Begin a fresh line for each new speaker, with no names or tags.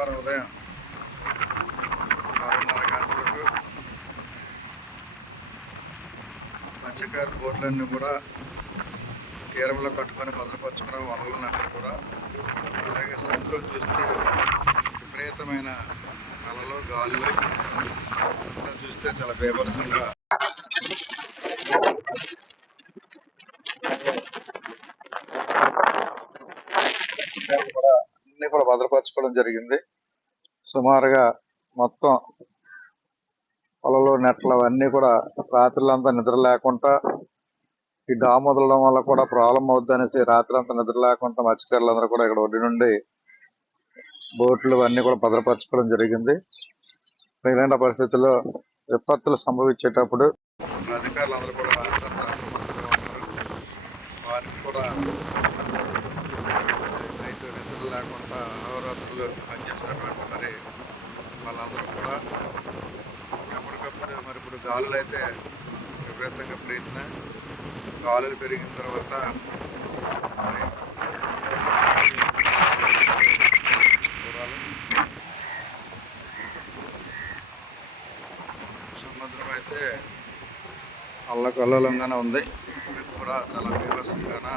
బుధవారం ఉదయం ఆరున్నర గంటలకు మత్స్యకారు బోట్లన్నీ కూడా తీరంలో కట్టుకొని భద్రపరుచుకున్న వనరులన్నీ కూడా అలాగే సముద్రం చూస్తే విపరీతమైన అలలు గాలులు అంతా చూస్తే చాలా బేభత్సంగా. కూడా అన్ని కూడా భద్రపరచుకోవడం జరిగింది. సుమారుగా మొత్తం పొలలు నెట్లు అవన్నీ కూడా రాత్రులంతా నిద్ర లేకుండా ఈ డామ్ వదలడం వల్ల కూడా ప్రాబ్లం అవుద్ది అనేసి రాత్రంతా నిద్ర లేకుండా మత్స్యకారులందరూ కూడా ఇక్కడ ఒడ్డు నుండి బోట్లు అన్నీ కూడా భద్రపరచుకోవడం జరిగింది. ఇలాంటి పరిస్థితుల్లో విపత్తులు సంభవించేటప్పుడు అధికారులందరూ కూడా వారికి కూడా నైట్ నిద్ర లేకుండా అహోరాత్రులు పనిచేసినటువంటి మరి వాళ్ళందరూ కూడా ఎప్పటికప్పుడు మరి ఇప్పుడు గాలులు అయితే విపరీతంగా పెరుగుతున్నాయి గాలులు పెరిగిన తర్వాత మరి సముద్రం అయితే అల్లకల్లంగానే ఉంది. ఇది కూడా చాలా బీభత్సంగానే